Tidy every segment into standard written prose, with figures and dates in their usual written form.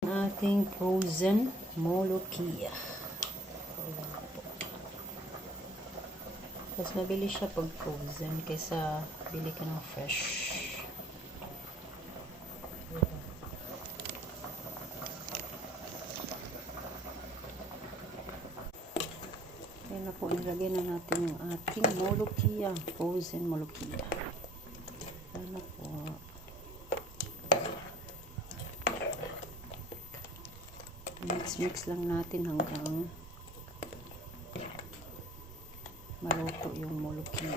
Ating frozen molokia. Mas mabilis siya pag frozen kaysa bili ka ng fresh. Ayan na po, nilagay na natin yung ating molokia, frozen molokia. Ayan na po. Mix lang natin hanggang maluto yung molokia.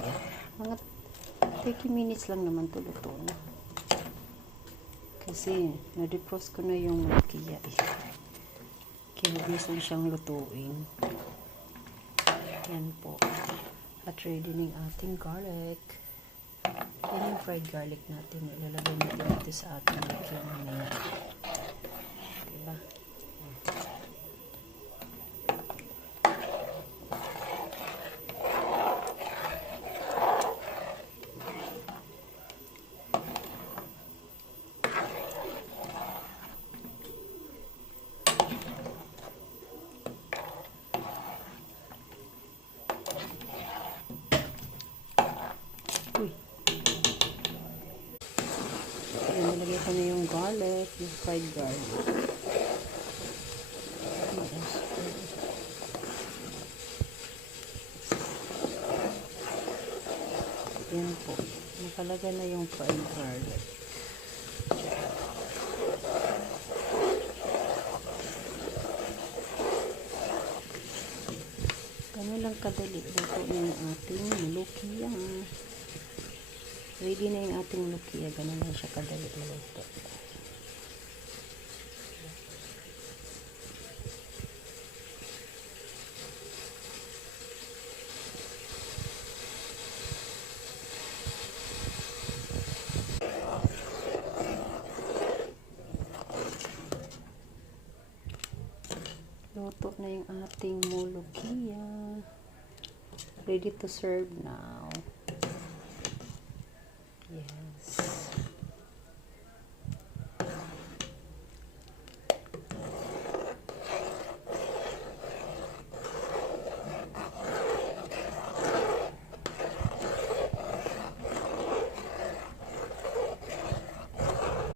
Mga 30 minutes lang naman to luto na. Kasi na-defrost ko na yung molokia eh. Kaya mabilis lang siyang lutuin. Yan po. At ready na yung ating garlic. Yan yung fried garlic natin. Ilalagay natin dito sa ating molokia mamaya. Diba? Nilagay ko na yung garlic, yung fried garlic. Yan po. Nakalagay na yung fried garlic. Ganun lang kadali. Luto na yung ating molokia. Ready na yung ating molokia. Ganun lang siya kadali maluto. Luto na yung ating molokia. Ready to serve now.